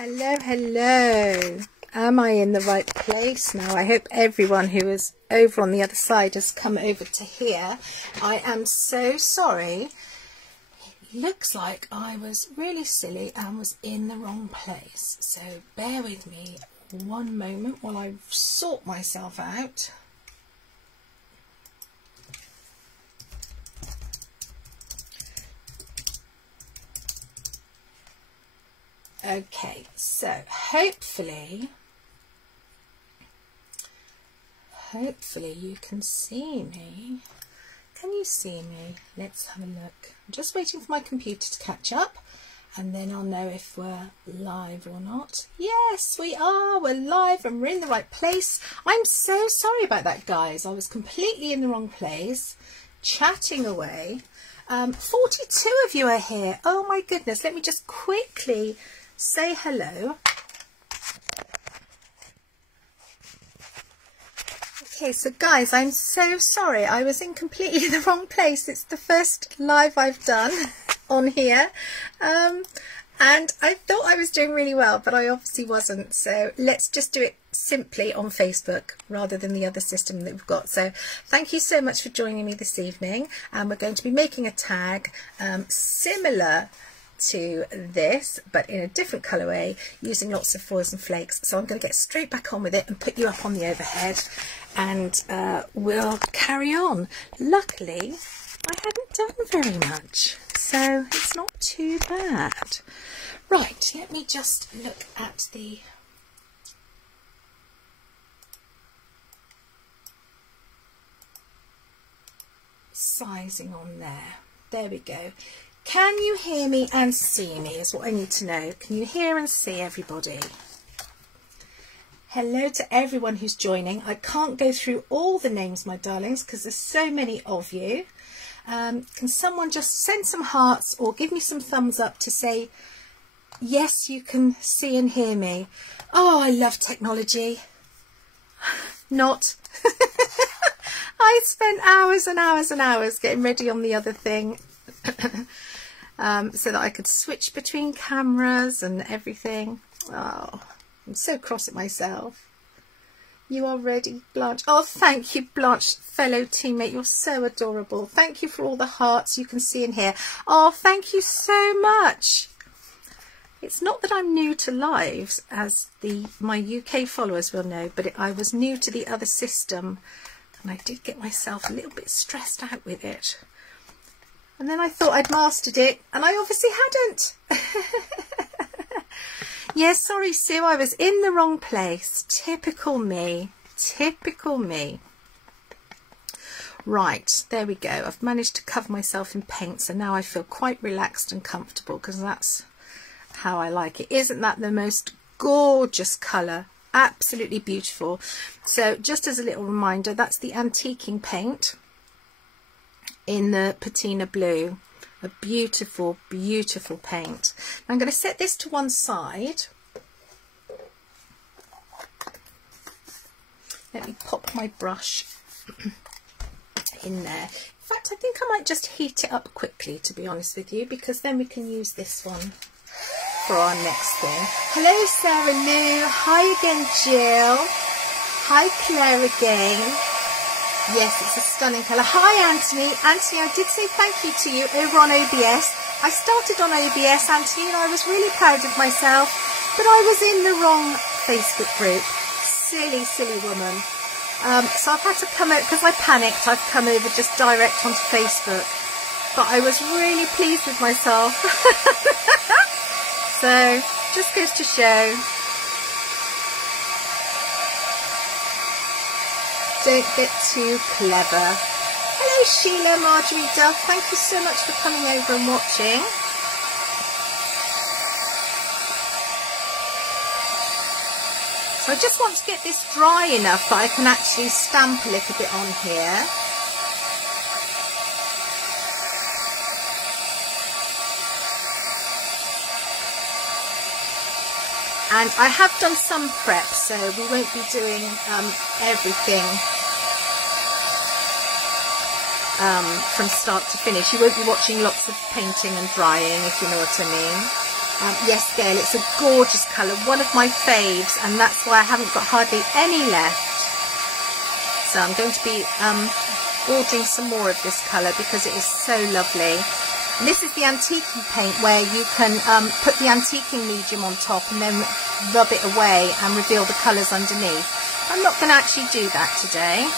Hello, hello. Am I in the right place now? I hope everyone who is over on the other side has come over to here. I am so sorry. It looks like I was really silly and was in the wrong place. So bear with me one moment while I sort myself out. Okay, so hopefully you can see me. Can you see me? Let's have a look. I'm just waiting for my computer to catch up and then I'll know if we're live or not. Yes, we are. We're live and we're in the right place. I'm so sorry about that, guys. I was completely in the wrong place, chatting away. 42 of you are here. Oh my goodness. Let me just quickly say hello. Okay, so guys, I'm so sorry. I was in completely the wrong place. It's the first live I've done on here. And I thought I was doing really well, but I obviously wasn't. So let's just do it simply on Facebook rather than the other system that we've got. So thank you so much for joining me this evening. And we're going to be making a tag similar to this but in a different colorway using lots of foils and flakes. So I'm going to get straight back on with it and put you up on the overhead and we'll carry on. Luckily I haven't done very much, so it's not too bad. Right, let me just look at the sizing on there. There we go. Can you hear me and see me is what I need to know. Can you hear and see everybody? Hello to everyone who's joining. I can't go through all the names, my darlings, because there's so many of you. Can someone just send some hearts or give me some thumbs up to say, yes, you can see and hear me. Oh, I love technology. Not. I spent hours and hours and hours getting ready on the other thing. So that I could switch between cameras and everything. Oh, I'm so cross at myself. You are ready, Blanche. Oh, thank you, Blanche, fellow teammate. You're so adorable. Thank you for all the hearts you can see and hear. Oh, thank you so much. It's not that I'm new to lives, as my UK followers will know, but I was new to the other system and I did get myself a little bit stressed out with it. And then I thought I'd mastered it, and I obviously hadn't. Yeah, sorry, Sue, I was in the wrong place. Typical me. Typical me. Right, there we go. I've managed to cover myself in paint, so now I feel quite relaxed and comfortable, because that's how I like it. Isn't that the most gorgeous colour? Absolutely beautiful. So just as a little reminder, that's the antiquing paint in the patina blue. A beautiful, beautiful paint. Now I'm going to set this to one side. Let me pop my brush in there. In fact, I think I might just heat it up quickly, to be honest with you, because then we can use this one for our next thing. Hello, Sarah Lou. Hi again, Jill. Hi, Claire again. Yes, it's a stunning colour. Hi, Anthony. Anthony, I did say thank you to you over on OBS. I started on OBS, Anthony, and I was really proud of myself, but I was in the wrong Facebook group. Silly, silly woman. So I've had to come out, because I panicked, I've come over just direct onto Facebook. But I was really pleased with myself. So, just goes to show. Don't get too clever. Hello, Sheila, Marjorie Duff. Thank you so much for coming over and watching. So I just want to get this dry enough that I can actually stamp a little bit on here. And I have done some prep, so we won't be doing everything from start to finish. You won't be watching lots of painting and drying, if you know what I mean. Yes, Gail, it's a gorgeous colour, one of my faves, and that's why I haven't got hardly any left. So I'm going to be ordering some more of this colour because it is so lovely. And this is the antiquing paint where you can put the antiquing medium on top and then rub it away and reveal the colours underneath. I'm not going to actually do that today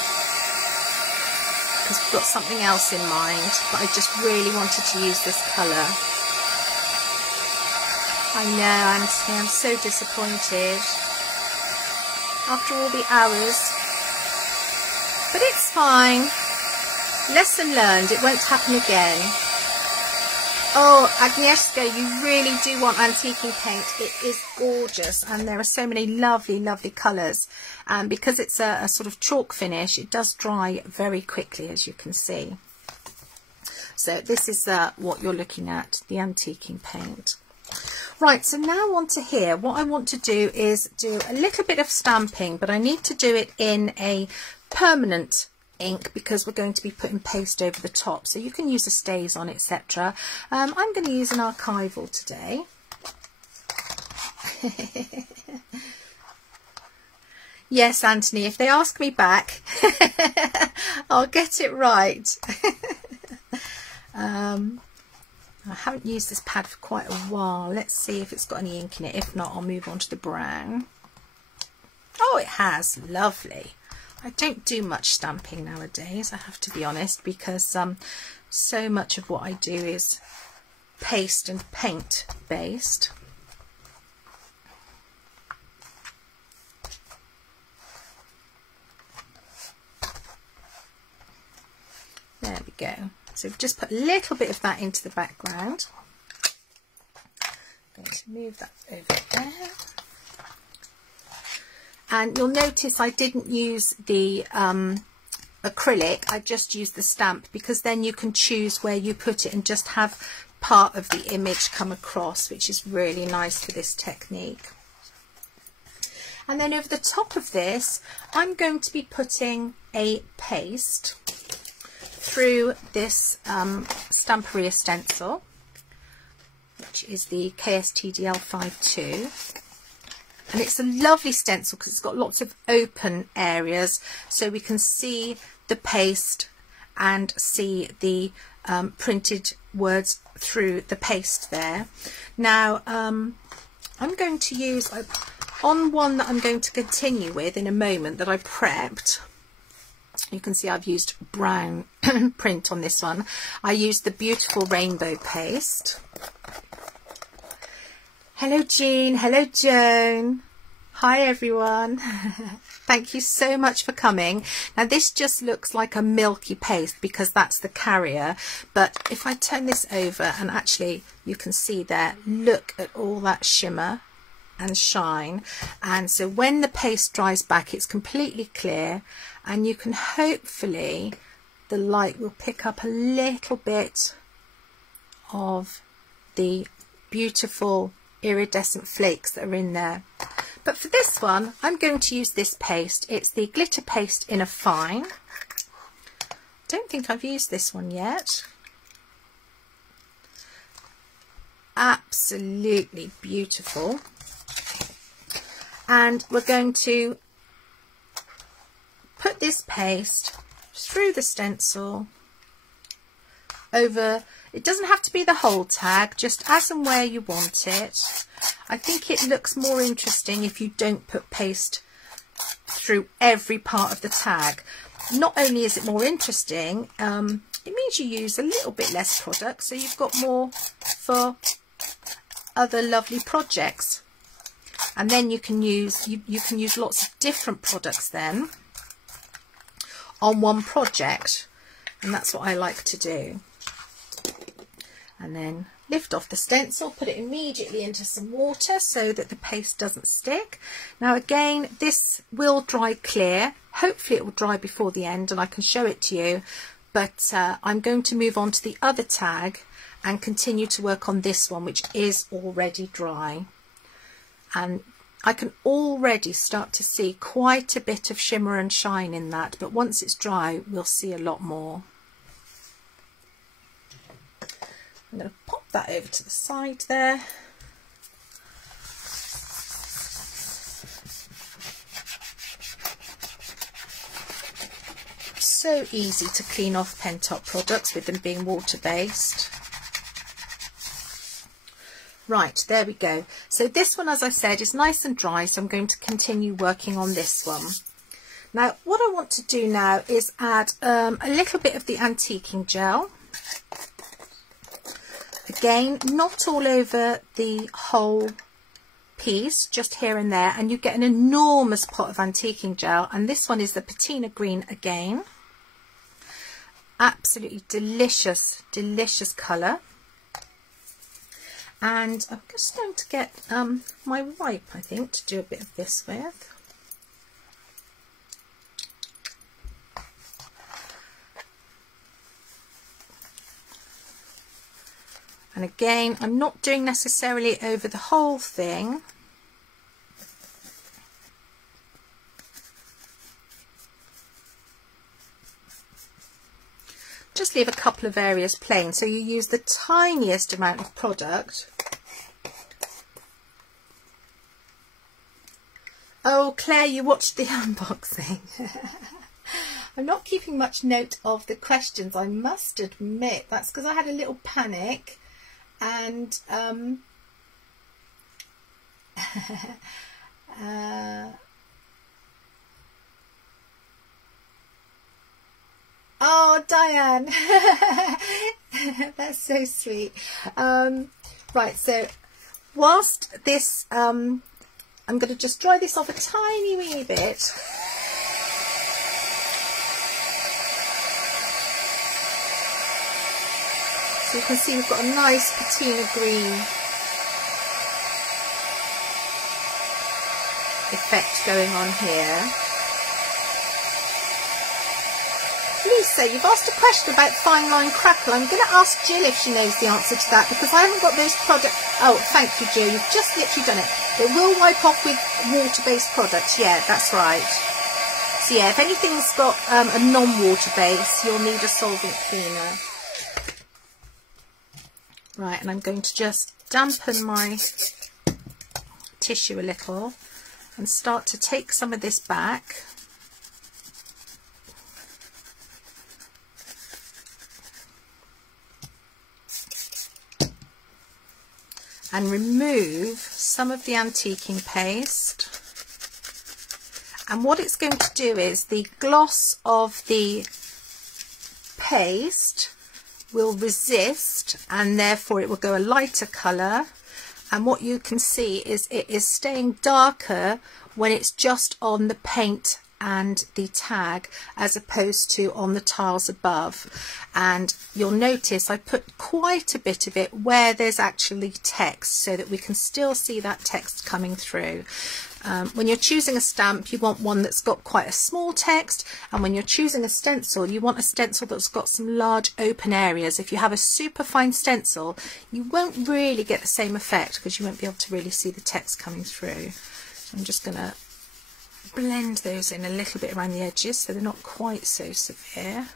because we've got something else in mind, but I just really wanted to use this colour. I know, Anthony, I'm so disappointed after all the hours, but it's fine. Lesson learned, it won't happen again. Oh, Agnieszka, you really do want antiquing paint. It is gorgeous, and there are so many lovely, lovely colours. And because it's a sort of chalk finish, it does dry very quickly, as you can see. So this is what you're looking at, the antiquing paint. Right, so now on to here. What I want to do is do a little bit of stamping, but I need to do it in a permanent ink because we're going to be putting paste over the top. So you can use a StazOn, etc. I'm going to use an archival today. Yes, Anthony, if they ask me back, I'll get it right. I haven't used this pad for quite a while. Let's see if it's got any ink in it. If not, I'll move on to the brown. Oh, it has. Lovely. I don't do much stamping nowadays, I have to be honest, because so much of what I do is paste and paint based. There we go. So we've just put a little bit of that into the background. I'm going to move that over there. And you'll notice I didn't use the acrylic, I just used the stamp, because then you can choose where you put it and just have part of the image come across, which is really nice for this technique. And then over the top of this, I'm going to be putting a paste through this Stamperia stencil, which is the KSTDL52. And it's a lovely stencil because it's got lots of open areas, so we can see the paste and see the printed words through the paste there. Now I'm going to use, on one that I'm going to continue with in a moment that I prepped, you can see I've used brown print on this one. I used the beautiful rainbow paste. Hello Jean, hello Joan. Hi everyone. Thank you so much for coming. Now this just looks like a milky paste because that's the carrier, but if I turn this over and actually you can see there, look at all that shimmer and shine. And so when the paste dries back, it's completely clear, and you can hopefully, the light will pick up a little bit of the beautiful iridescent flakes that are in there. But for this one, I'm going to use this paste. It's the glitter paste in a fine. Don't think I've used this one yet. Absolutely beautiful. And we're going to put this paste through the stencil over. It doesn't have to be the whole tag, just as and where you want it. I think it looks more interesting if you don't put paste through every part of the tag. Not only is it more interesting, it means you use a little bit less product, so you've got more for other lovely projects. And then you can use lots of different products then on one project, and that's what I like to do. And then lift off the stencil, put it immediately into some water so that the paste doesn't stick. Now again, this will dry clear. Hopefully it will dry before the end and I can show it to you, but I'm going to move on to the other tag and continue to work on this one, which is already dry. And I can already start to see quite a bit of shimmer and shine in that, but once it's dry, we'll see a lot more. I'm going to pop that over to the side there. so easy to clean off Pentop products with them being water-based. Right, there we go. So this one, as I said, is nice and dry, so I'm going to continue working on this one. Now, what I want to do now is add a little bit of the antiquing gel. Again, not all over the whole piece, just here and there, and you get an enormous pot of antiquing gel, and this one is the patina green again. Absolutely delicious, delicious colour. And I'm just going to get my wipe, I think, to do a bit of this with. And again, I'm not doing necessarily over the whole thing. Just leave a couple of areas plain, so you use the tiniest amount of product. Oh, Claire, you watched the unboxing. I'm not keeping much note of the questions, I must admit. That's because I had a little panic, and oh, Diane, that's so sweet. Right, so whilst this, I'm going to just dry this off a tiny wee bit. So you can see we've got a nice patina green effect going on here. Lisa, you've asked a question about fine line crackle. I'm going to ask Jill if she knows the answer to that, because I haven't got those products. Oh, thank you, Jill. You've just literally done it. It will wipe off with water-based products. Yeah, that's right. So yeah, if anything's got a non-water base, you'll need a solvent cleaner. Right, and I'm going to just dampen my tissue a little and start to take some of this back. And remove some of the antiquing paste. And what it's going to do is the gloss of the paste will resist, and therefore it will go a lighter colour. And what you can see is it is staying darker when it's just on the paint and the tag, as opposed to on the tiles above. And you'll notice I put quite a bit of it where there's actually text, so that we can still see that text coming through. When you're choosing a stamp, you want one that's got quite a small text, and when you're choosing a stencil, you want a stencil that's got some large open areas. If you have a super fine stencil, you won't really get the same effect, because you won't be able to really see the text coming through. So I'm just going to blend those in a little bit around the edges so they're not quite so severe.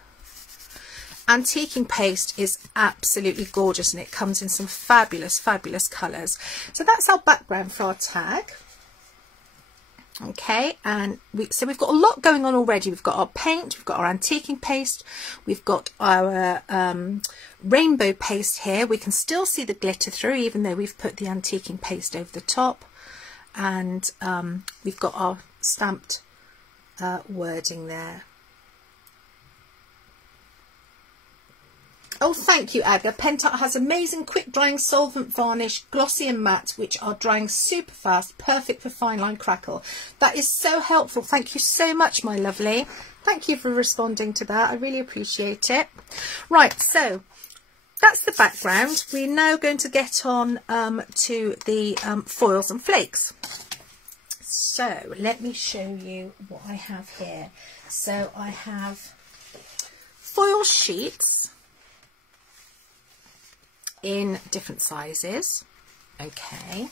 Antiquing paste is absolutely gorgeous, and it comes in some fabulous, fabulous colours. So that's our background for our tag. Okay, and so we've got a lot going on already. We've got our paint, we've got our antiquing paste, we've got our rainbow paste here. We can still see the glitter through, even though we've put the antiquing paste over the top. And we've got our stamped wording there. Oh, thank you, Aga. Pentop has amazing quick drying solvent varnish, glossy and matte, which are drying super fast, perfect for fine line crackle. That is so helpful. Thank you so much, my lovely. Thank you for responding to that. I really appreciate it. Right, so that's the background. We're now going to get on to the foils and flakes. So let me show you what I have here. So I have foil sheets in different sizes. Okay,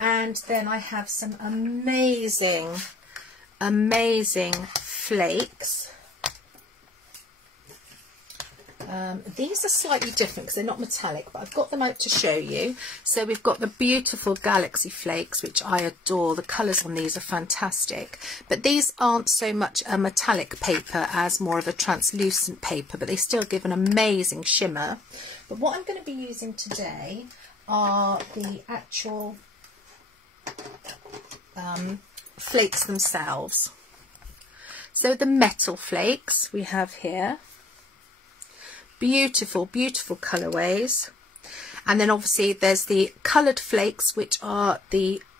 and then I have some amazing flakes. These are slightly different because they're not metallic, but I've got them out to show you. So we've got the beautiful Galaxy Flakes, which I adore. The colours on these are fantastic, but these aren't so much a metallic paper as more of a translucent paper, but they still give an amazing shimmer. But what I'm going to be using today are the actual flakes themselves. So the metal flakes we have here. Beautiful, beautiful colourways. And then obviously there's the coloured flakes, which are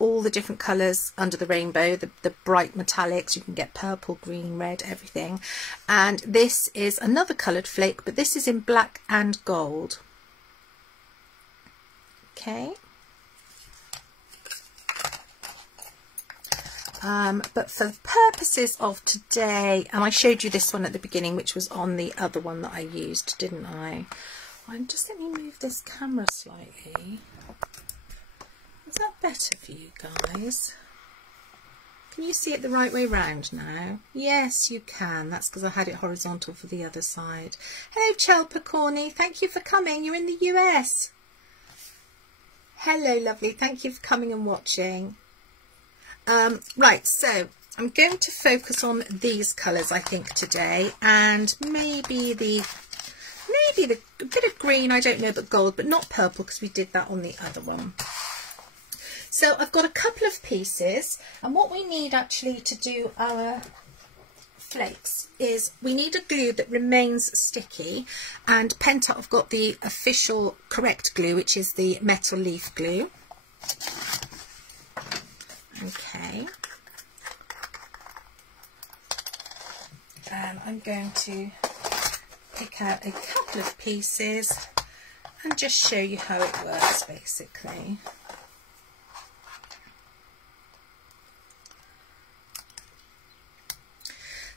all the different colours under the rainbow, the bright metallics. You can get purple, green, red, everything. And this is another coloured flake, but this is in black and gold. Okay. But for the purposes of today, and I showed you this one at the beginning, which was on the other one that I used, didn't I? Just let me move this camera slightly. Is that better for you guys? Can you see it the right way round now? Yes, you can. That's because I had it horizontal for the other side. Hello, Chelpa Corny. Thank you for coming. You're in the US. Hello, lovely. Thank you for coming and watching. Right, so I'm going to focus on these colours, I think, today, and maybe a bit of green, I don't know, but gold, but not purple because we did that on the other one. So I've got a couple of pieces, and what we need actually to do our flakes is we need a glue that remains sticky, and Penta have got the official correct glue, which is the metal leaf glue. Okay, and I'm going to pick out a couple of pieces and just show you how it works basically.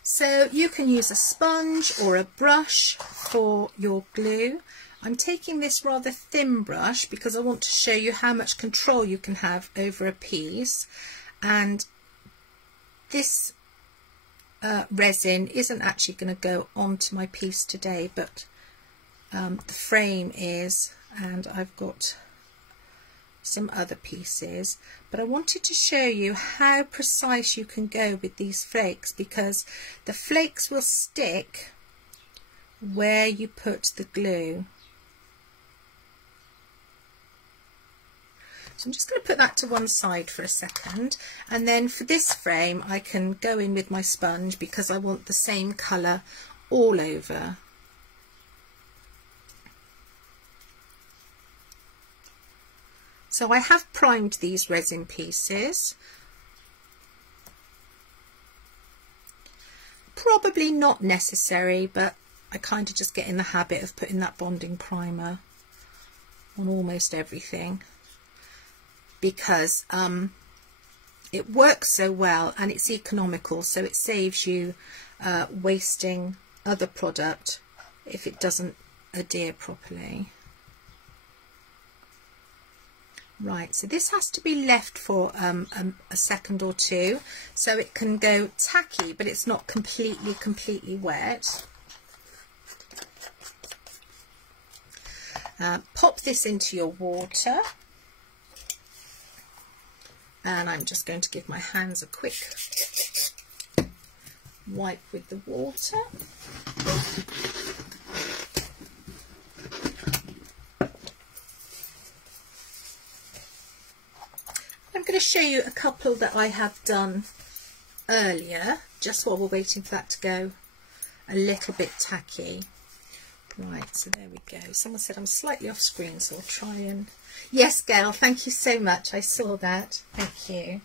So you can use a sponge or a brush for your glue. I'm taking this rather thin brush because I want to show you how much control you can have over a piece, and this resin isn't actually going to go onto my piece today, but the frame is, and I've got some other pieces, but I wanted to show you how precise you can go with these flakes, because the flakes will stick where you put the glue. So I'm just going to put that to one side for a second, and then for this frame I can go in with my sponge because I want the same colour all over. So I have primed these resin pieces. Probably not necessary, but I kind of just get in the habit of putting that bonding primer on almost everything, because it works so well and it's economical, so it saves you wasting other product if it doesn't adhere properly. Right, so this has to be left for a second or two so it can go tacky, but it's not completely wet. Pop this into your water, and I'm just going to give my hands a quick wipe with the water. I'm going to show you a couple that I have done earlier, just while we're waiting for that to go a little bit tacky. Right, so there we go. Someone said I'm slightly off screen, so I'll try and... Yes, Gail, thank you so much. I saw that. Thank you.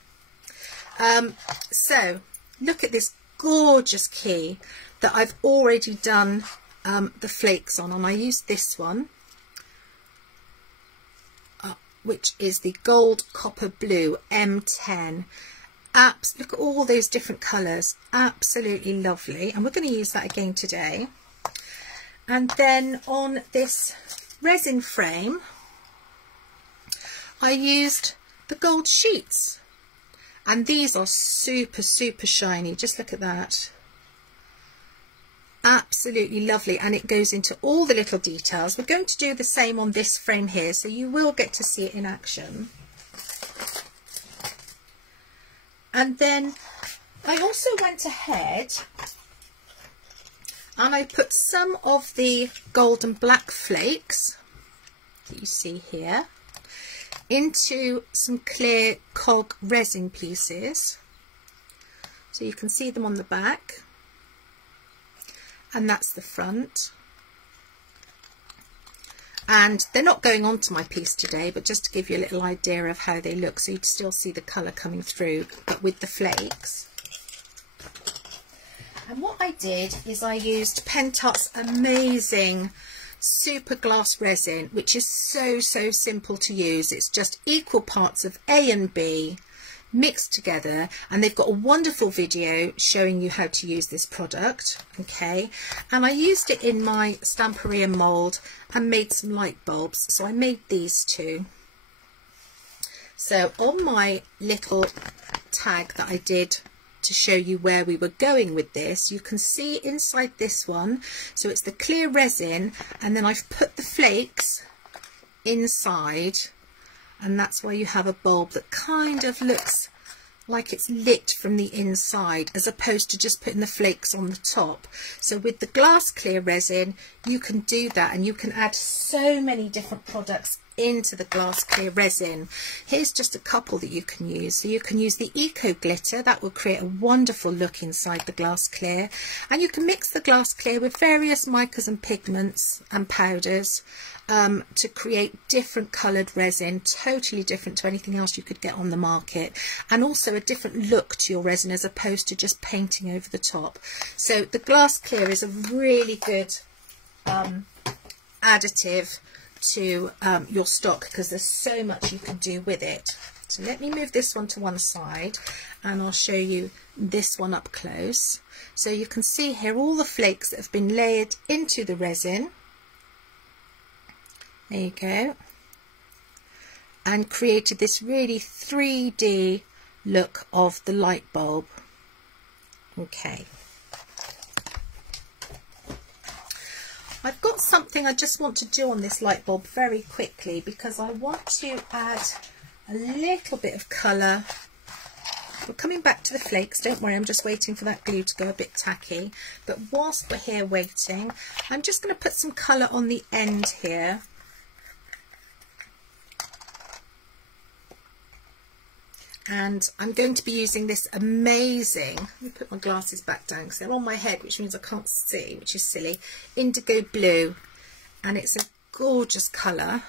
So, look at this gorgeous key that I've already done the flakes on, and I used this one, which is the Gold Copper Blue M10. Look at all those different colours. Absolutely lovely. And we're going to use that again today. And then on this resin frame, I used the gold sheets. And these are super shiny. Just look at that. absolutely lovely, and it goes into all the little details. We're going to do the same on this frame here, so you will get to see it in action. And then I also went ahead and I put some of the gold and black flakes that you see here into some clear cog resin pieces, so you can see them on the back, and that's the front. And they're not going onto my piece today, but just to give you a little idea of how they look, so you can still see the colour coming through, but with the flakes. And what I did is I used Pentart's amazing super glass resin, which is so simple to use. It's just equal parts of A and B mixed together, and they've got a wonderful video showing you how to use this product. Okay, and I used it in my Stamperia mould and made some light bulbs, so I made these two. So on my little tag that I did to show you where we were going with this, you can see inside this one, so it's the clear resin, and then I've put the flakes inside, and that's why you have a bulb that kind of looks like it's lit from the inside, as opposed to just putting the flakes on the top. So with the glass clear resin you can do that, and you can add so many different products into the glass clear resin. Here's just a couple that you can use. So you can use the Eco Glitter, that will create a wonderful look inside the glass clear, and you can mix the glass clear with various micas and pigments and powders to create different coloured resin, totally different to anything else you could get on the market, and also a different look to your resin as opposed to just painting over the top. So the glass clear is a really good additive to your stock, because there's so much you can do with it. So let me move this one to one side and I'll show you this one up close. So you can see here all the flakes that have been layered into the resin. There you go. And created this really 3D look of the light bulb. Okay. I've got something I just want to do on this light bulb very quickly, because I want to add a little bit of colour. We're coming back to the flakes, don't worry, I'm just waiting for that glue to go a bit tacky. But whilst we're here waiting, I'm just going to put some colour on the end here. And I'm going to be using this amazing, let me put my glasses back down because they're on my head, which means I can't see, which is silly, indigo blue, and it's a gorgeous colour.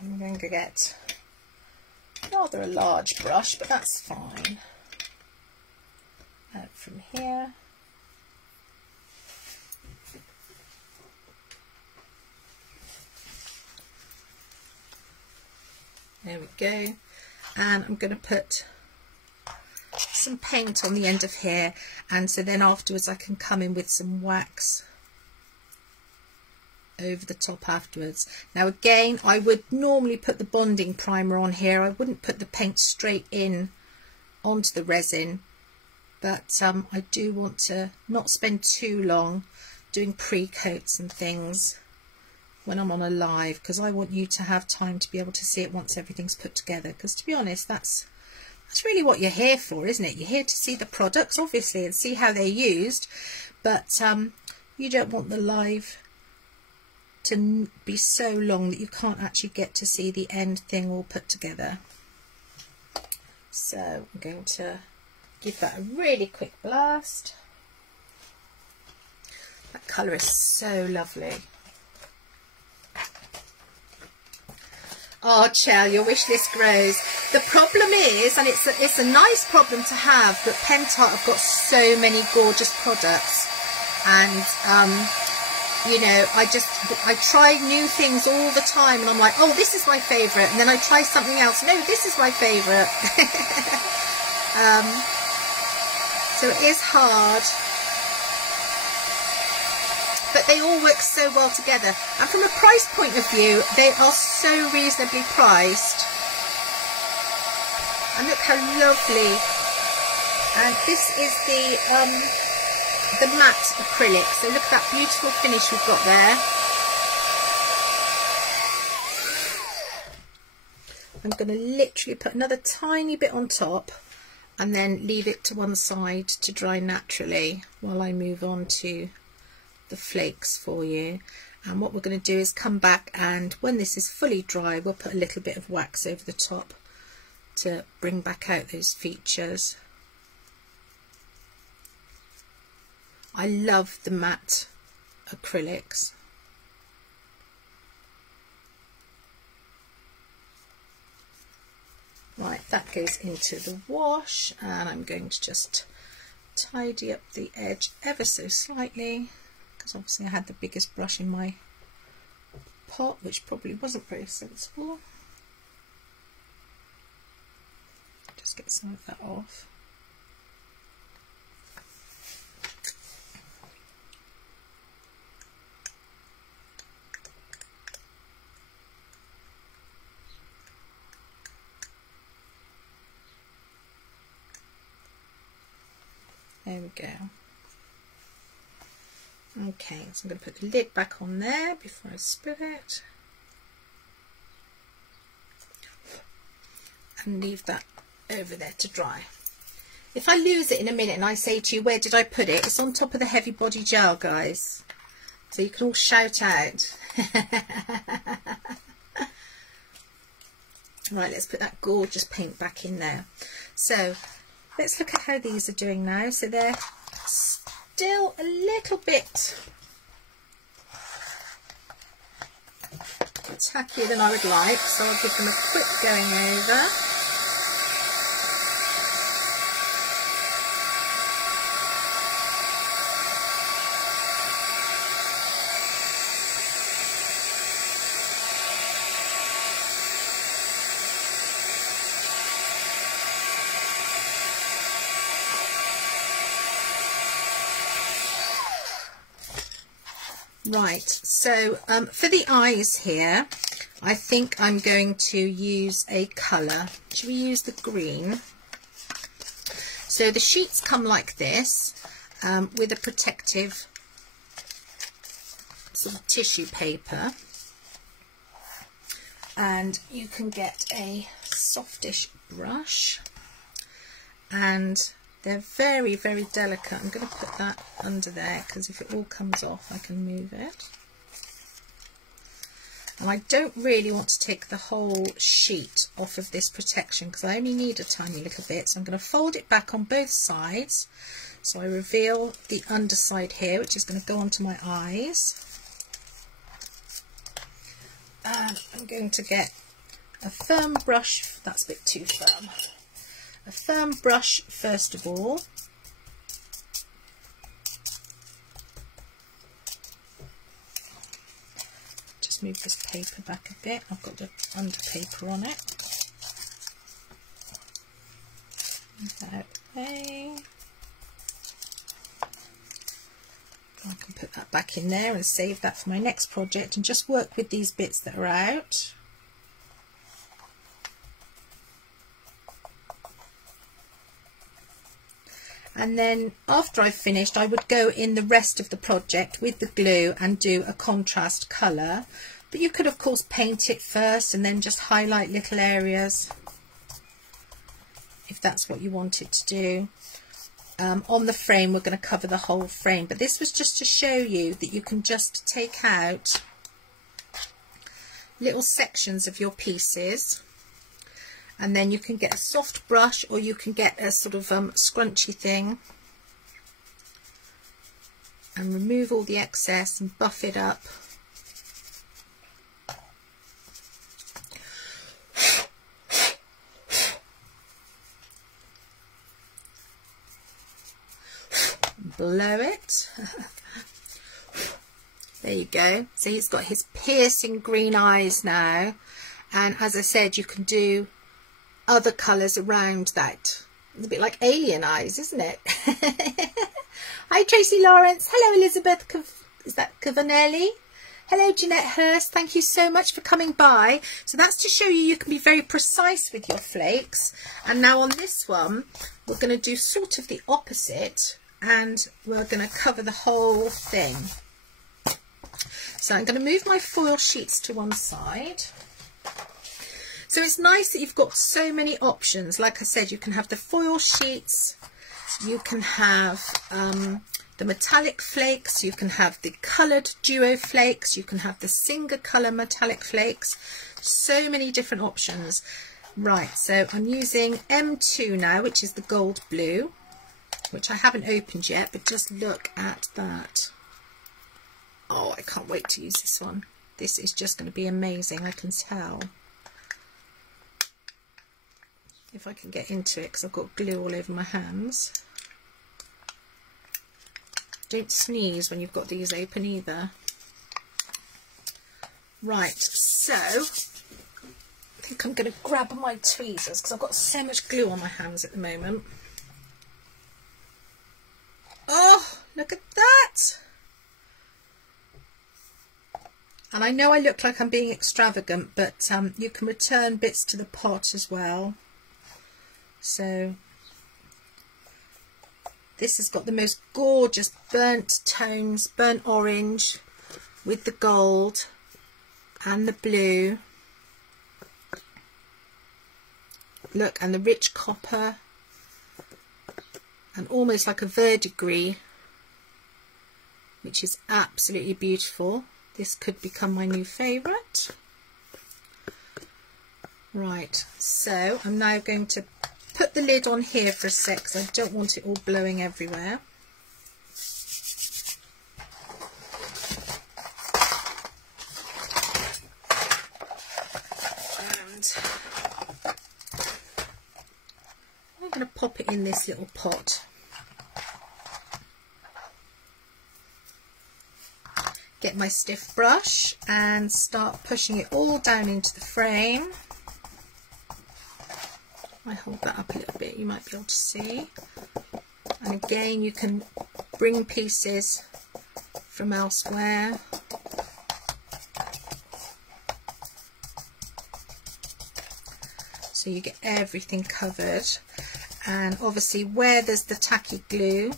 I'm going to get rather a large brush, but that's fine. Out from here. There we go, and I'm going to put some paint on the end of here, and so then afterwards I can come in with some wax over the top afterwards. Now again, I would normally put the bonding primer on here, I wouldn't put the paint straight in onto the resin, but I do want to not spend too long doing pre-coats and things when I'm on a live, because I want you to have time to be able to see it once everything's put together, because to be honest, that's really what you're here for, isn't it? You're here to see the products obviously and see how they're used, but you don't want the live to be so long that you can't actually get to see the end thing all put together. So I'm going to give that a really quick blast. That colour is so lovely. Oh, Chell, your wish list grows. The problem is, and it's a nice problem to have, that Pentart have got so many gorgeous products, and you know, I try new things all the time, and I'm like, oh, this is my favourite, and then I try something else. No, this is my favourite. So it is hard. But they all work so well together, and from a price point of view they are so reasonably priced how lovely. And this is the matte acrylic. So look at that beautiful finish we've got there. I'm going to literally put another tiny bit on top and then leave it to one side to dry naturally while I move on to the flakes for you. And what we're going to do is come back, and when this is fully dry, we'll put a little bit of wax over the top to bring back out those features. I love the matte acrylics. Right, that goes into the wash, and I'm going to just tidy up the edge ever so slightly, because obviously I had the biggest brush in my pot, which probably wasn't very sensible. Just get some of that off. There we go. Okay, so I'm going to put the lid back on there before I spill it. And leave that over there to dry. If I lose it in a minute and I say to you, where did I put it? It's on top of the heavy body gel, guys. So you can all shout out. Right, let's put that gorgeous paint back in there. So let's look at how these are doing now. So they're still a little bit tackier than I would like, so I'll give them a quick going over. Right, so for the eyes here, I think I'm going to use a colour. Should we use the green? So the sheets come like this, with a protective sort of tissue paper, and you can get a softish brush, and they're very, very delicate. I'm going to put that under there because if it all comes off, I can move it. And I don't really want to take the whole sheet off of this protection because I only need a tiny little bit. So I'm going to fold it back on both sides. So I reveal the underside here, which is going to go onto my eyes. And I'm going to get a firm brush. That's a bit too firm. A firm brush first of all, just move this paper back a bit. I've got the under paper on it. Move that out of the way. I can put that back in there and save that for my next project and just work with these bits that are out. And then after I've finished, I would go in the rest of the project with the glue and do a contrast colour. But you could of course paint it first and then just highlight little areas if that's what you wanted to do. On the frame, we're going to cover the whole frame, but this was just to show you that you can just take out little sections of your pieces. And then you can get a soft brush or you can get a sort of scrunchy thing and remove all the excess and buff it up. Blow it. There you go. So he's got his piercing green eyes now. And as I said, you can do other colours around that. It's a bit like alien eyes, isn't it? Hi Tracy Lawrence. Hello Elizabeth. Is that Cavanelli? Hello Jeanette Hurst, thank you so much for coming by. So that's to show you can be very precise with your flakes. And now on this one, we're going to do sort of the opposite, and we're going to cover the whole thing. So I'm going to move my foil sheets to one side. So it's nice that you've got so many options. Like I said, you can have the foil sheets, you can have the metallic flakes, you can have the coloured duo flakes, you can have the single colour metallic flakes. So many different options. Right, so I'm using M2 now, which is the gold blue, which I haven't opened yet, but just look at that. Oh, I can't wait to use this one. This is just going to be amazing, I can tell. If I can get into it, because I've got glue all over my hands. Don't sneeze when you've got these open either. Right, so I think I'm going to grab my tweezers because I've got so much glue on my hands at the moment. Oh, look at that! And I know I look like I'm being extravagant, but you can return bits to the pot as well. So this has got the most gorgeous burnt tones, burnt orange with the gold and the blue. Look, and the rich copper and almost like a verdigris, which is absolutely beautiful. This could become my new favourite. Right, so I'm now going to put the lid on here for a sec because I don't want it all blowing everywhere. And I'm going to pop it in this little pot. Get my stiff brush and start pushing it all down into the frame. I hold that up a little bit, you might be able to see. And again, you can bring pieces from elsewhere. So you get everything covered. And obviously where there's the tacky glue,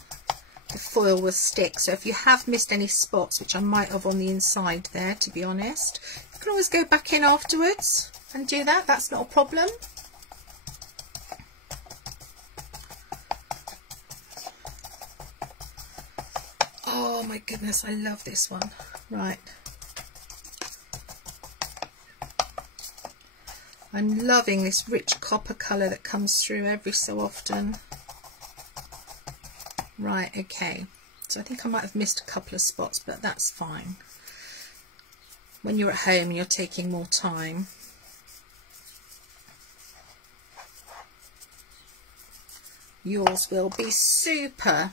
the foil will stick. So if you have missed any spots, which I might have on the inside there, to be honest, you can always go back in afterwards and do that. That's not a problem. Oh my goodness, I love this one. Right. I'm loving this rich copper colour that comes through every so often. Right, okay. So I think I might have missed a couple of spots, but that's fine. When you're at home and you're taking more time. Yours will be super.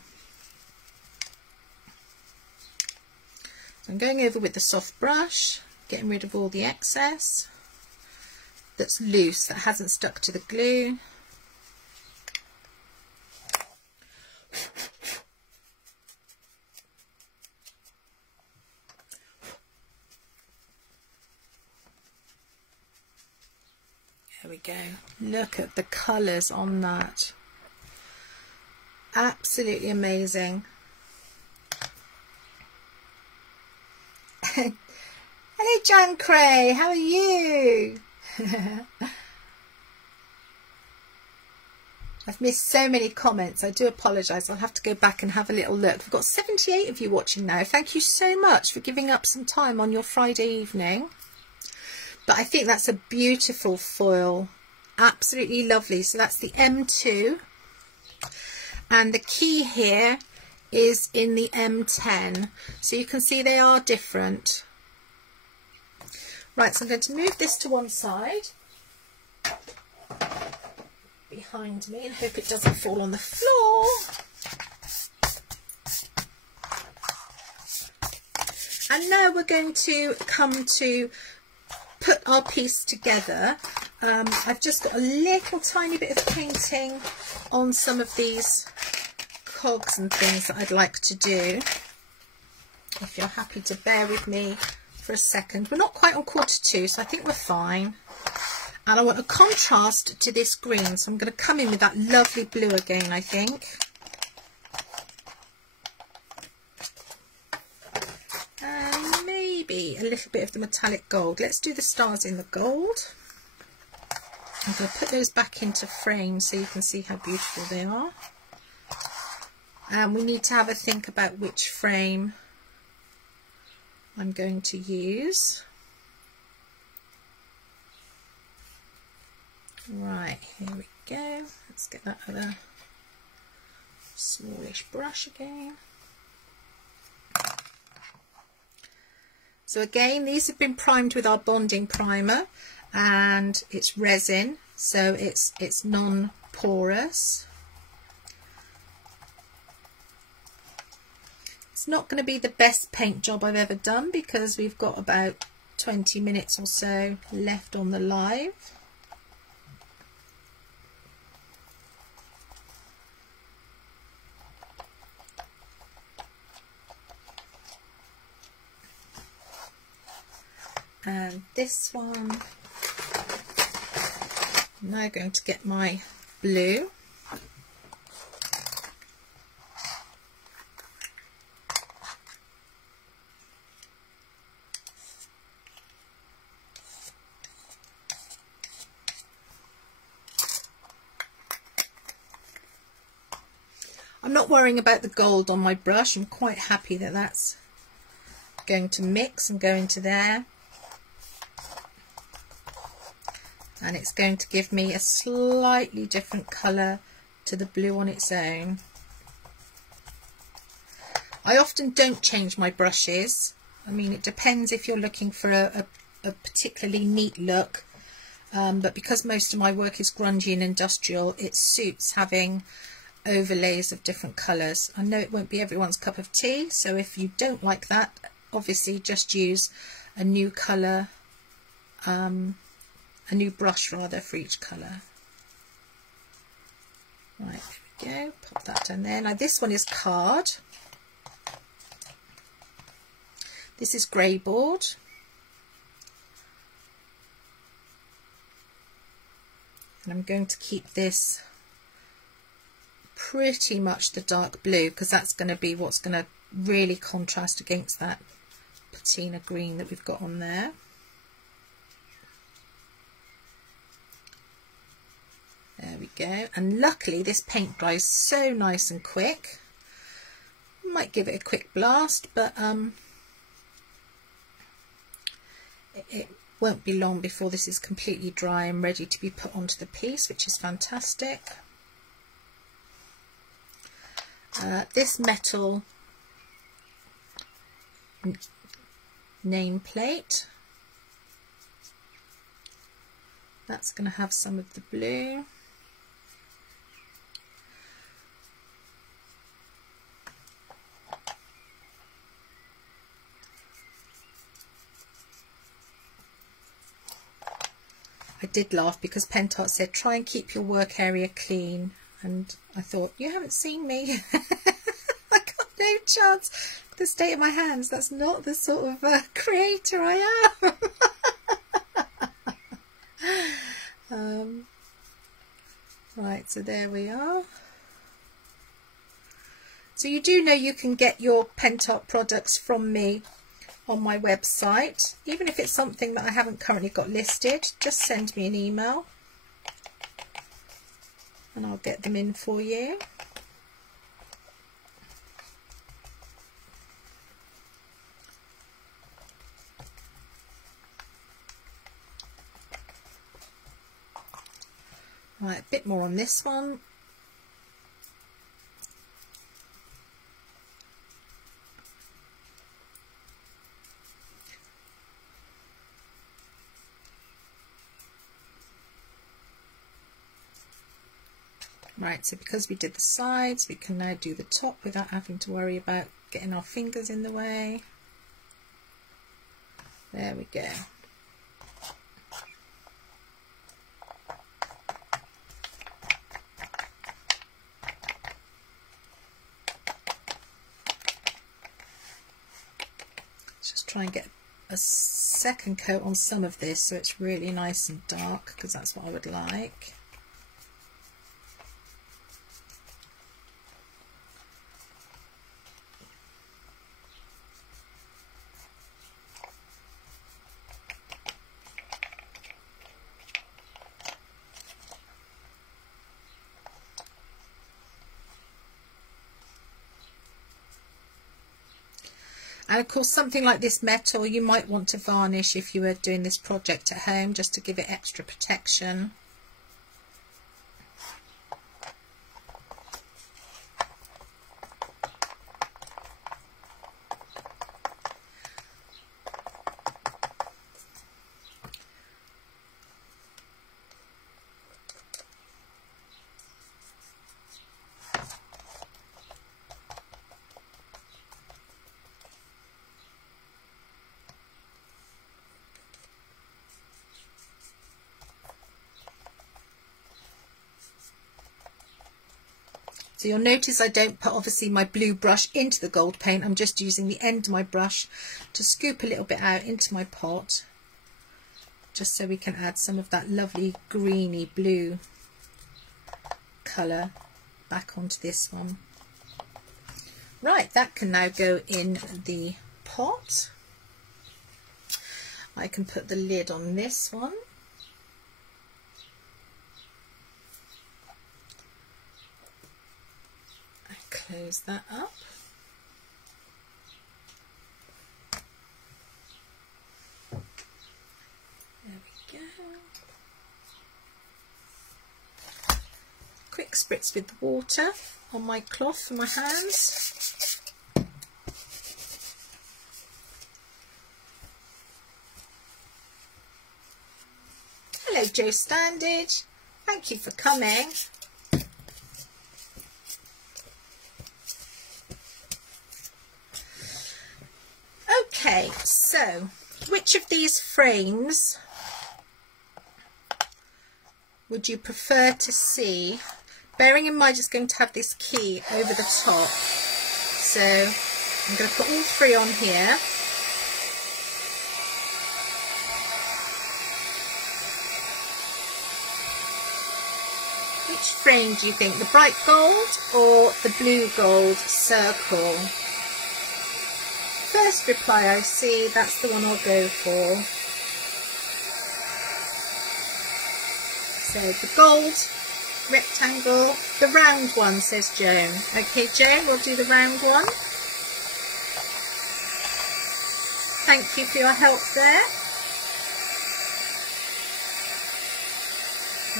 So I'm going over with the soft brush, getting rid of all the excess that's loose, that hasn't stuck to the glue. There we go. Look at the colours on that. Absolutely amazing. Hello Jan Cray, how are you? I've missed so many comments, I do apologise. I'll have to go back and have a little look. We've got 78 of you watching now. Thank you so much for giving up some time on your Friday evening. But I think that's a beautiful foil, absolutely lovely. So that's the M2, and the key here is in the M10, so you can see they are different. Right, so I'm going to move this to one side behind me and hope it doesn't fall on the floor. And now we're going to come to put our piece together. I've just got a little tiny bit of painting on some of these cogs and things that I'd like to do. If you're happy to bear with me for a second. We're not quite on 1/4 so I think we're fine. And I want a contrast to this green, so I'm going to come in with that lovely blue again, I think. And maybe a little bit of the metallic gold. Let's do the stars in the gold. I'm going to put those back into frame so you can see how beautiful they are. And we need to have a think about which frame I'm going to use. Right, here we go. Let's get that other smallish brush again. So again, these have been primed with our bonding primer, and it's resin, so it's non-porous. It's not going to be the best paint job I've ever done because we've got about 20 minutes or so left on the live. And this one, I'm now going to get my blue. I'm not worrying about the gold on my brush. I'm quite happy that that's going to mix and go into there. And it's going to give me a slightly different colour to the blue on its own. I often don't change my brushes. I mean, it depends if you're looking for a particularly neat look. But because most of my work is grungy and industrial, it suits having overlays of different colours. I know it won't be everyone's cup of tea, so if you don't like that, obviously just use a new colour, a new brush rather, for each colour. Right, there we go, pop that down there. Now this one is card. This is grey board. And I'm going to keep this pretty much the dark blue because that's going to be what's going to really contrast against that patina green that we've got on there. There we go, and luckily this paint dries so nice and quick. Might give it a quick blast, but it won't be long before this is completely dry and ready to be put onto the piece, which is fantastic. This metal nameplate, that's going to have some of the blue. I did laugh because Pentot said try and keep your work area clean, and I thought, you haven't seen me. I got no chance. The state of my hands, that's not the sort of creator I am. Right, so there we are. So you do know you can get your Pentot products from me on my website. Even if it's something that I haven't currently got listed, just send me an email and I'll get them in for you. Right, a bit more on this one. Right, so because we did the sides, we can now do the top without having to worry about getting our fingers in the way. There we go. Let's just try and get a second coat on some of this so it's really nice and dark, because that's what I would like. And of course, something like this metal you might want to varnish if you were doing this project at home, just to give it extra protection. So you'll notice I don't put obviously my blue brush into the gold paint. I'm just using the end of my brush to scoop a little bit out into my pot, just so we can add some of that lovely greeny blue colour back onto this one. Right, that can now go in the pot. I can put the lid on this one. Close that up. There we go. Quick spritz with the water on my cloth for my hands. Hello Joe Standage, thank you for coming. Okay, so which of these frames would you prefer to see? Bearing in mind it's going to have this key over the top, so I'm going to put all three on here. Which frame do you think, the bright gold or the blue gold circle? First reply I see, that's the one I'll go for. So the gold rectangle, the round one, says Joan. Okay Joan, we'll do the round one. Thank you for your help there.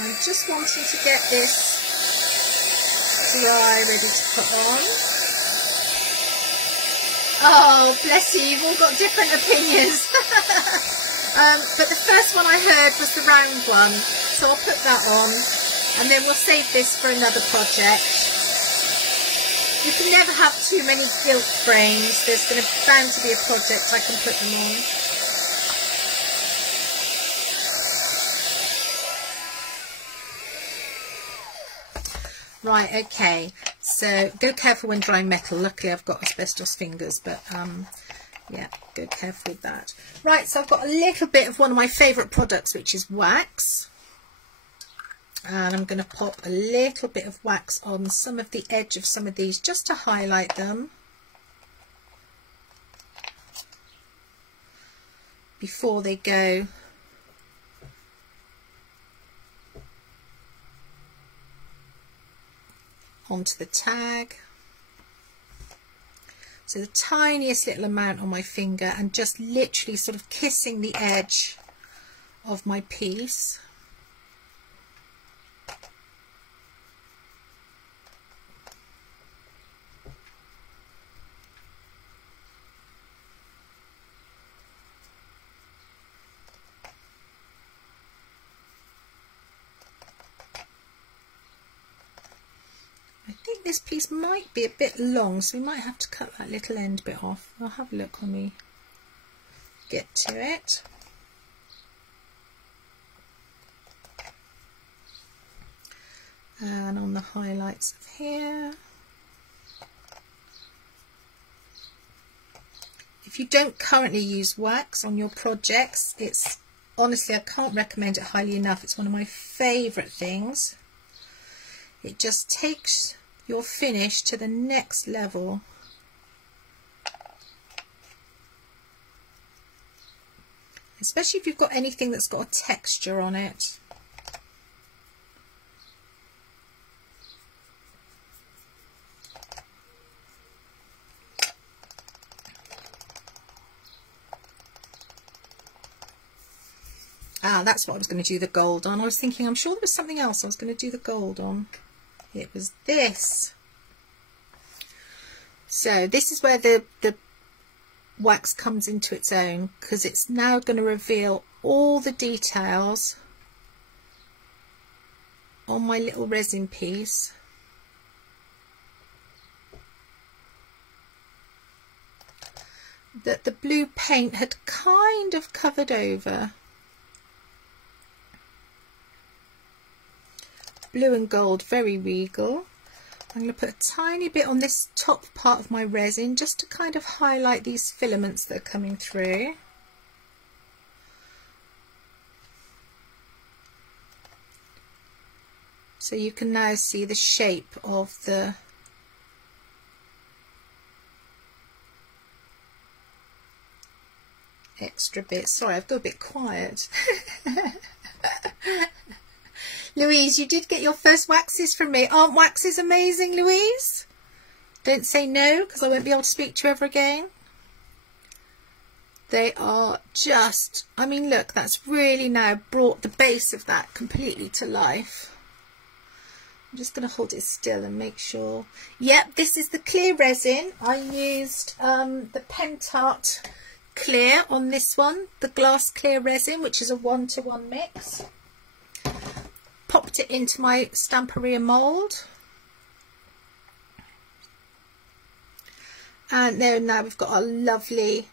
I'm just wanting to get this dry, ready to put on. Oh, bless you, you've all got different opinions. But the first one I heard was the round one, so I'll put that on, and then we'll save this for another project. You can never have too many gilt frames. There's bound to be a project I can put them on. Right, okay, so go careful when drying metal. Luckily I've got asbestos fingers, but yeah, go careful with that. Right, so I've got a little bit of one of my favourite products, which is wax, and I'm going to pop a little bit of wax on some of the edge of some of these just to highlight them before they go onto the tag. So the tiniest little amount on my finger, and just literally sort of kissing the edge of my piece. This piece might be a bit long, so we might have to cut that little end bit off. I'll have a look when we get to it. And on the highlights of here, If you don't currently use wax on your projects, it's honestly, I can't recommend it highly enough. It's one of my favourite things. It just takes your finish to the next level. Especially if you've got anything that's got a texture on it. Ah, that's what I was going to do the gold on. I was thinking, I'm sure there was something else I was going to do the gold on. It was this. So this is where the wax comes into its own, because it's now going to reveal all the details on my little resin piece. That the blue paint had kind of covered over. Blue and gold, very regal. I'm going to put a tiny bit on this top part of my resin just to kind of highlight these filaments that are coming through. So you can now see the shape of the extra bits. Sorry, I've got a bit quiet. Louise, you did get your first waxes from me. Aren't waxes amazing, Louise? Don't say no, because I won't be able to speak to you ever again. They are just, I mean, look, that's really now brought the base of that completely to life. I'm just going to hold it still and make sure. Yep, this is the clear resin. I used the Pentacolor Clear on this one, the glass clear resin, which is a 1-to-1 mix. Popped it into my Stamperia mould, and there now we've got our lovely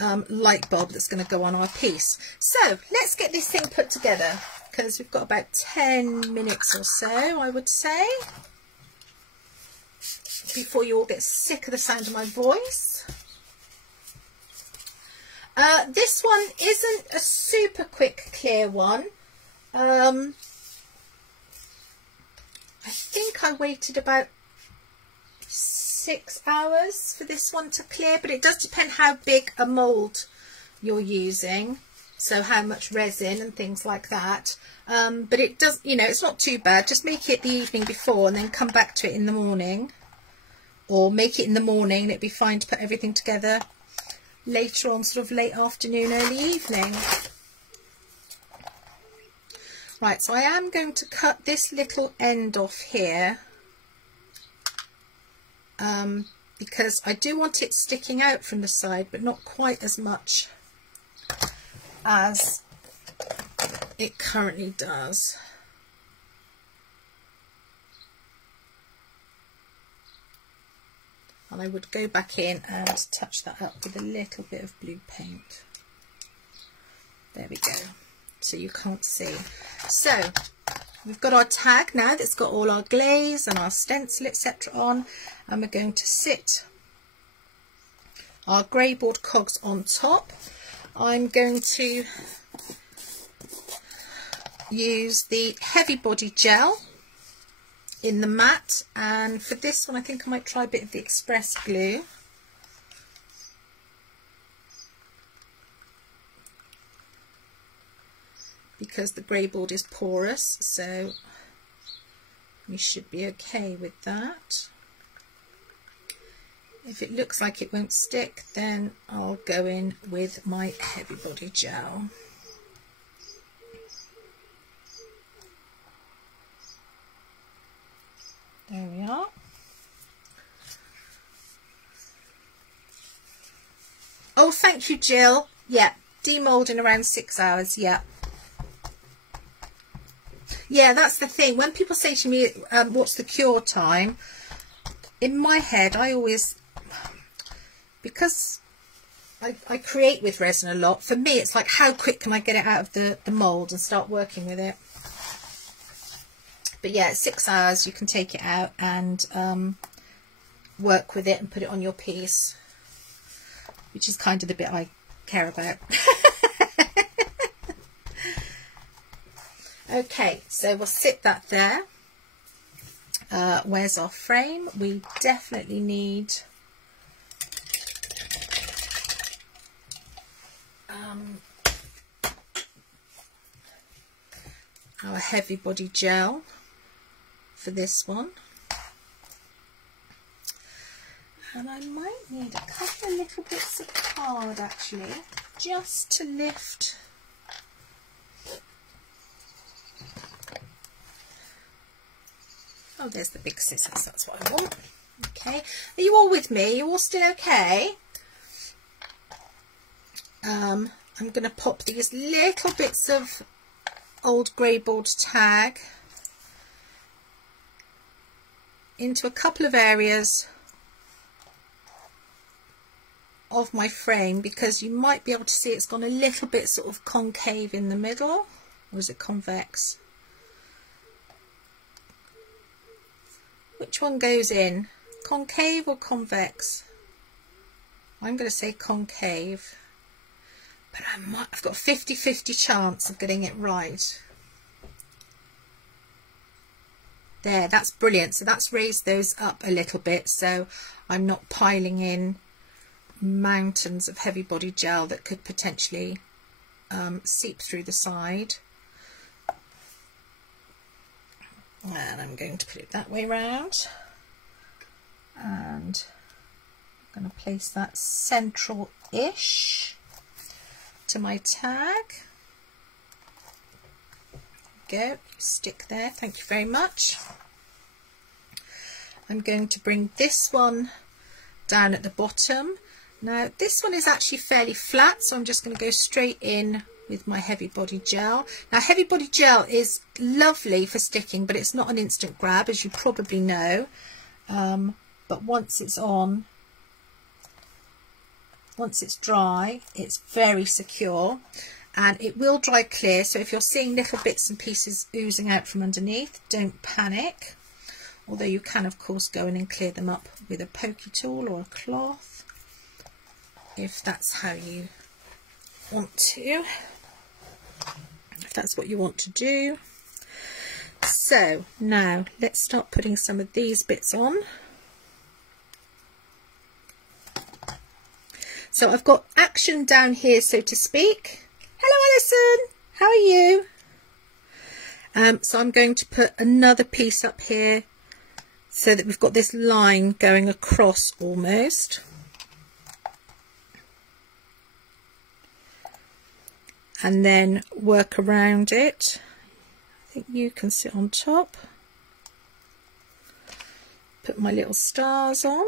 light bulb that's going to go on our piece. So let's get this thing put together, because we've got about 10 minutes or so, I would say, before you all get sick of the sound of my voice. This one isn't a super quick clear one. I think I waited about 6 hours for this one to clear, but it does depend how big a mould you're using, so how much resin and things like that. But it does, you know, it's not too bad. Just make it the evening before and then come back to it in the morning, or make it in the morning and it'd be fine to put everything together later on, sort of late afternoon, early evening. Right, so I am going to cut this little end off here, because I do want it sticking out from the side, but not quite as much as it currently does. And I would go back in and touch that up with a little bit of blue paint. There we go. So you can't see. So we've got our tag now that's got all our glaze and our stencil, etc. on, and we're going to sit our grey board cogs on top. I'm going to use the heavy body gel in the matte, and for this one I think I might try a bit of the express glue. Because the grey board is porous, so we should be okay with that. If it looks like it won't stick, then I'll go in with my heavy body gel. There we are. Oh, thank you, Jill. Yeah, demoulding around 6 hours, yeah. Yeah, that's the thing. When people say to me, what's the cure time? In my head, I always, because I create with resin a lot, for me it's like, how quick can I get it out of the mould and start working with it? But yeah, 6 hours you can take it out and work with it and put it on your piece. which is kind of the bit I care about. Okay, so we'll sit that there. Where's our frame? We definitely need our heavy body gel for this one, and I might need a couple of little bits of card actually, just to lift oh, there's the big scissors, that's what I want. Okay, are you all with me? Are you all still okay? I'm going to pop these little bits of old grey board tag into a couple of areas of my frame, because you might be able to see it's gone a little bit sort of concave in the middle, or is it convex? Which one goes in? Concave or convex? I'm going to say concave, but I've got a 50-50 chance of getting it right. There, that's brilliant. So that's raised those up a little bit, so I'm not piling in mountains of heavy body gel that could potentially seep through the side. And I'm going to put it that way round, and I'm going to place that central-ish to my tag. There we go, stick there, thank you very much. I'm going to bring this one down at the bottom. Now this one is actually fairly flat, so I'm just going to go straight in with my heavy body gel. Now heavy body gel is lovely for sticking, but it's not an instant grab, as you probably know, but once it's on, once it's dry, it's very secure, and it will dry clear. So if you're seeing little bits and pieces oozing out from underneath, don't panic, although you can of course go in and clear them up with a pokey tool or a cloth if that's how you want to, if that's what you want to do. So now let's start putting some of these bits on. So I've got action down here, so to speak. Hello Alison, how are you? So I'm going to put another piece up here so that we've got this line going across almost. And then work around it. I think you can sit on top. Put my little stars on.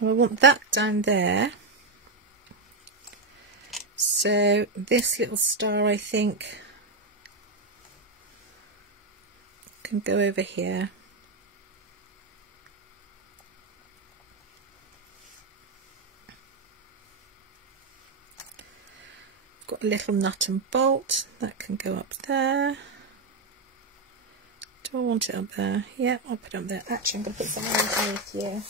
I want that down there. So this little star, I think, can go over here. Got a little nut and bolt that can go up there. Do I want it up there? Yeah, I'll put it up there. Actually, I'm going to put something underneath here.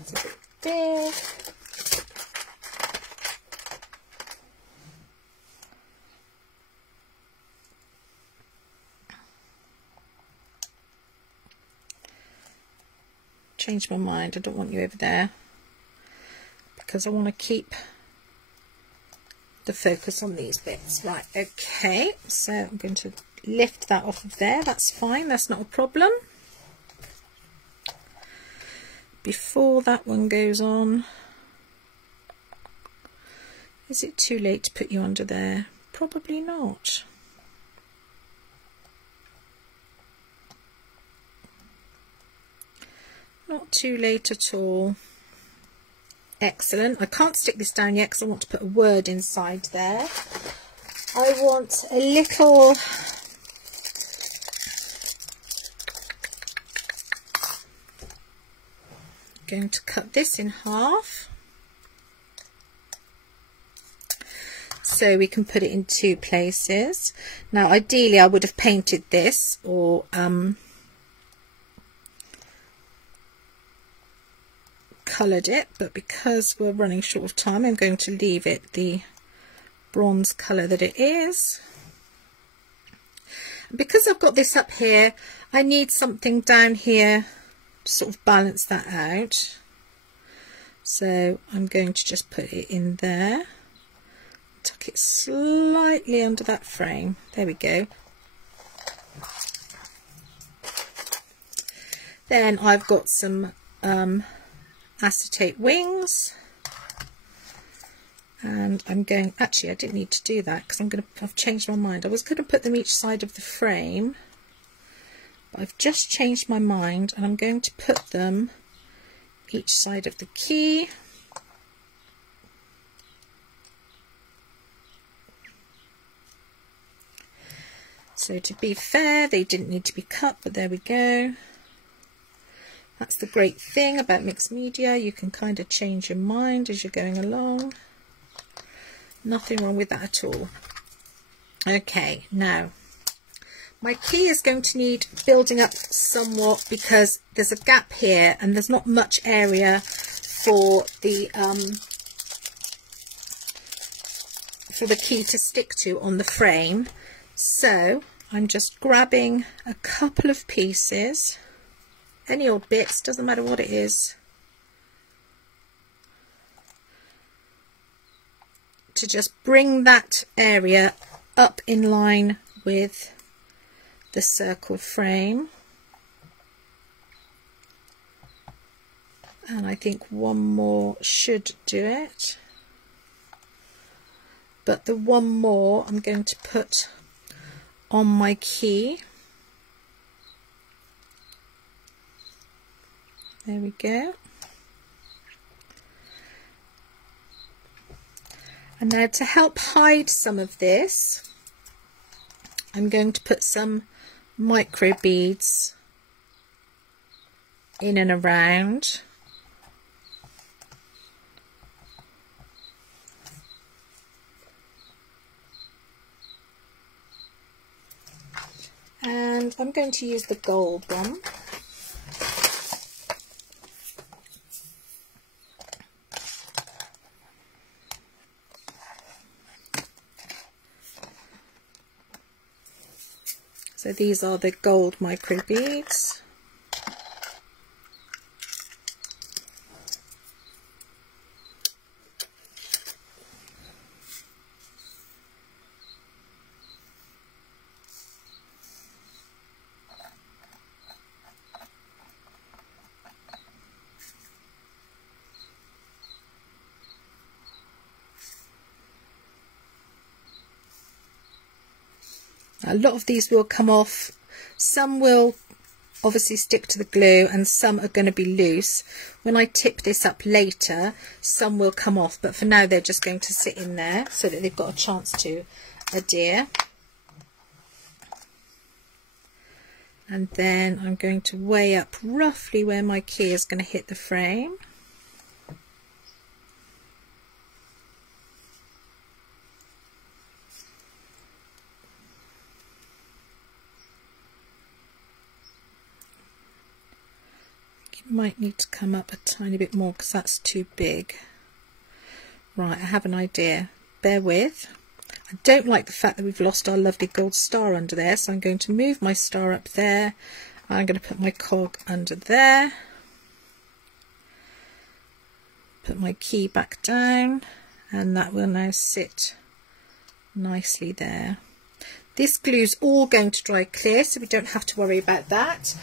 It's a bit big. Change my mind, I don't want you over there because I want to keep the focus on these bits. Right, okay, so I'm going to lift that off of there. That's fine, that's not a problem. Before that one goes on, is it too late to put you under there? Probably not. Not too late at all. Excellent. I can't stick this down yet because I want to put a word inside there. I want a little going to cut this in half. so we can put it in 2 places. Now ideally I would have painted this or coloured it, but because we're running short of time I'm going to leave it the bronze colour that it is. And because I've got this up here, I need something down here to sort of balance that out. So I'm going to just put it in there, tuck it slightly under that frame. There we go. Then I've got some acetate wings, and I'm going, actually I didn't need to do that because I've changed my mind. I was going to put them each side of the frame, but I've just changed my mind and I'm going to put them each side of the key. So to be fair, they didn't need to be cut, but there we go. That's the great thing about mixed media, you can kind of change your mind as you're going along. Nothing wrong with that at all. Okay, now my key is going to need building up somewhat because there's a gap here and there's not much area for the key to stick to on the frame. So I'm just grabbing a couple of pieces, any old bits, doesn't matter what it is, to just bring that area up in line with the circle frame. And I think one more should do it, but the one more I'm going to put on my key. There we go. And now to help hide some of this, I'm going to put some micro beads in and around. And I'm going to use the gold one. So these are the gold micro beads. A lot of these will come off, some will obviously stick to the glue and some are going to be loose. When I tip this up later, some will come off, but for now they're just going to sit in there so that they've got a chance to adhere. And then I'm going to weigh up roughly where my key is going to hit the frame. Might need to come up a tiny bit more because that's too big. Right, I have an idea. Bear with. I don't like the fact that we've lost our lovely gold star under there, so I'm going to move my star up there. I'm going to put my cog under there. Put my key back down, and that will now sit nicely there. This glue's all going to dry clear, so we don't have to worry about that.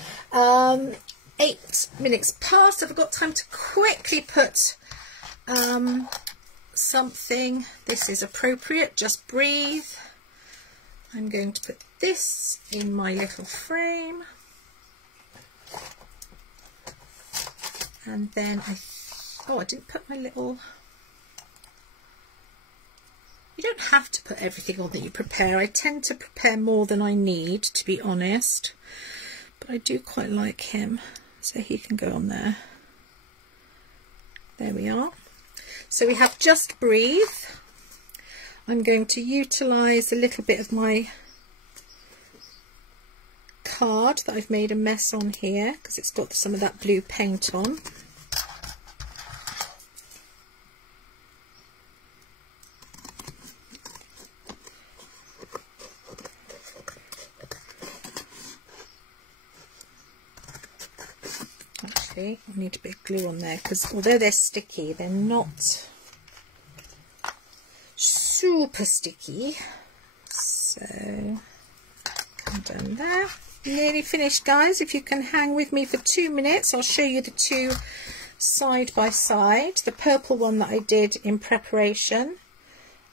8 minutes past. I've got time to quickly put something. This is appropriate, just breathe. I'm going to put this in my little frame, and then I didn't put my little, you don't have to put everything on that you prepare. I tend to prepare more than I need, to be honest, but I do quite like him. So he can go on there. There we are. So we have just breathe. I'm going to utilise a little bit of my card that I've made a mess on here because it's got some of that blue paint on. Actually, I need a bit of glue on there because although they're sticky, they're not super sticky. So I'm done there. Nearly finished, guys. If you can hang with me for 2 minutes, I'll show you the two side by side. The purple one that I did in preparation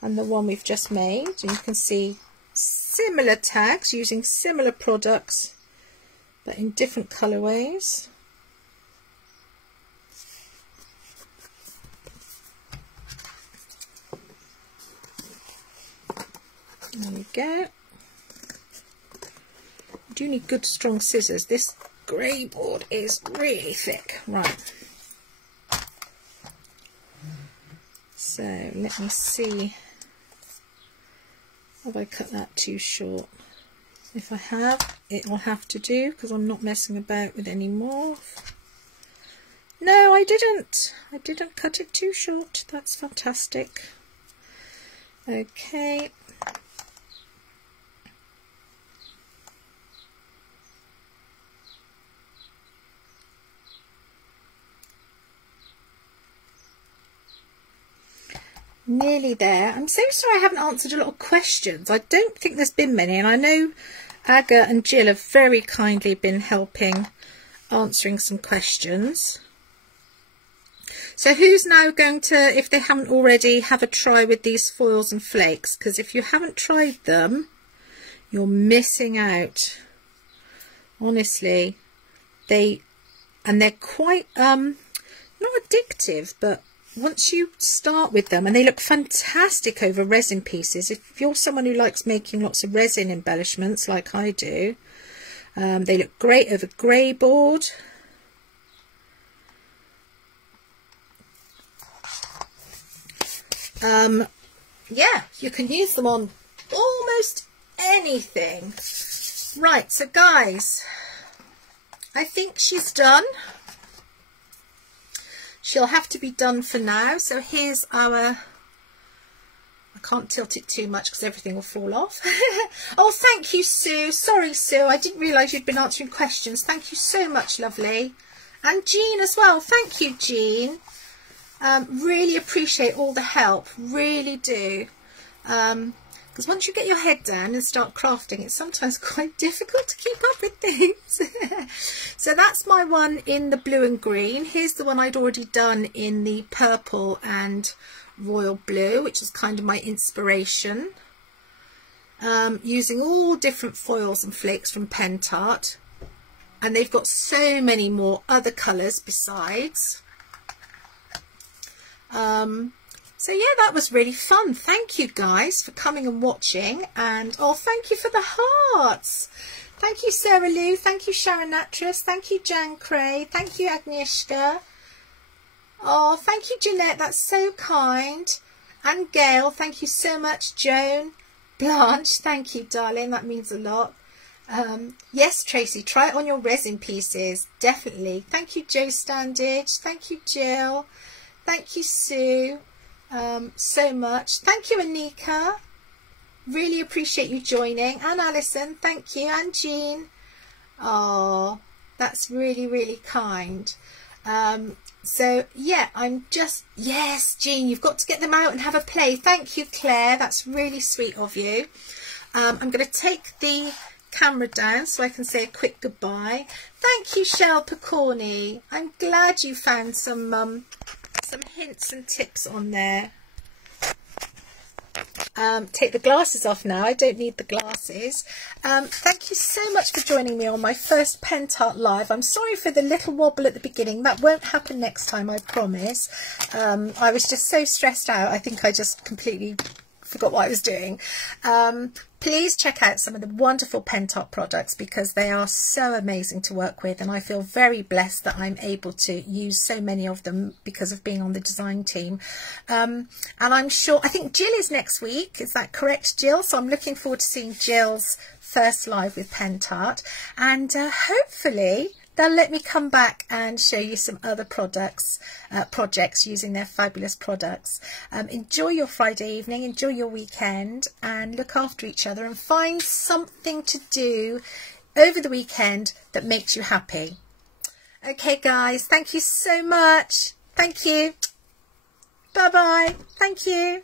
and the one we've just made. And you can see similar tags using similar products but in different colourways. There we go. You do need good strong scissors. This grey board is really thick. Right. So let me see. Have I cut that too short? If I have, it will have to do because I'm not messing about with any more. No, I didn't. I didn't cut it too short. That's fantastic. Okay. Nearly there. I'm so sorry I haven't answered a lot of questions. I don't think there's been many, and I know Aga and Jill have very kindly been helping answering some questions. So who's now going to, if they haven't already, have a try with these foils and flakes? Because if you haven't tried them, you're missing out. Honestly, they're quite not addictive, but once you start with them, and they look fantastic over resin pieces. If you're someone who likes making lots of resin embellishments like I do, they look great over grey board. Yeah, you can use them on almost anything. Right, so guys, I think she's done. She'll have to be done for now. So here's our, I can't tilt it too much because everything will fall off. Oh, thank you, Sue. Sorry, Sue. I didn't realise you'd been answering questions. Thank you so much, lovely. And Jean as well. Thank you, Jean. Really appreciate all the help. Really do. Because once you get your head down and start crafting, it's sometimes quite difficult to keep up with things. So that's my one in the blue and green. Here's the one I'd already done in the purple and royal blue, which is kind of my inspiration. Using all different foils and flakes from Pentart. And they've got so many more other colours besides. So yeah, that was really fun. Thank you guys for coming and watching, and oh, thank you for the hearts. Thank you, Sarah Lou. Thank you, Sharon Natras. Thank you, Jan Cray. Thank you, Agnieszka. Oh, thank you, Jeanette. That's so kind. And Gail, thank you so much. Joan, Blanche, thank you, darling. That means a lot. Yes, Tracy, try it on your resin pieces. Definitely. Thank you, Joe Standage. Thank you, Jill. Thank you, Sue. So much. Thank you, Anika. Really appreciate you joining. And Alison, thank you. And Jean. Oh, that's really, really kind. So yeah, I'm just, yes, Jean, you've got to get them out and have a play. Thank you, Claire. That's really sweet of you. I'm going to take the camera down so I can say a quick goodbye. Thank you, Shell Picorni. I'm glad you found some hints and tips on there. Take the glasses off now. I don't need the glasses. Thank you so much for joining me on my first Pentart live. I'm sorry for the little wobble at the beginning. That won't happen next time, I promise. I was just so stressed out. I think I just completely forgot what I was doing. Please check out some of the wonderful Pentacolor products because they are so amazing to work with, and I feel very blessed that I'm able to use so many of them because of being on the design team. And I'm sure, I think Jill is next week, is that correct, Jill? So I'm looking forward to seeing Jill's first live with Pentacolor, and hopefully they'll let me come back and show you some other projects using their fabulous products. Enjoy your Friday evening, enjoy your weekend, and look after each other and find something to do over the weekend that makes you happy. Okay guys, thank you so much. Thank you. Bye bye. Thank you.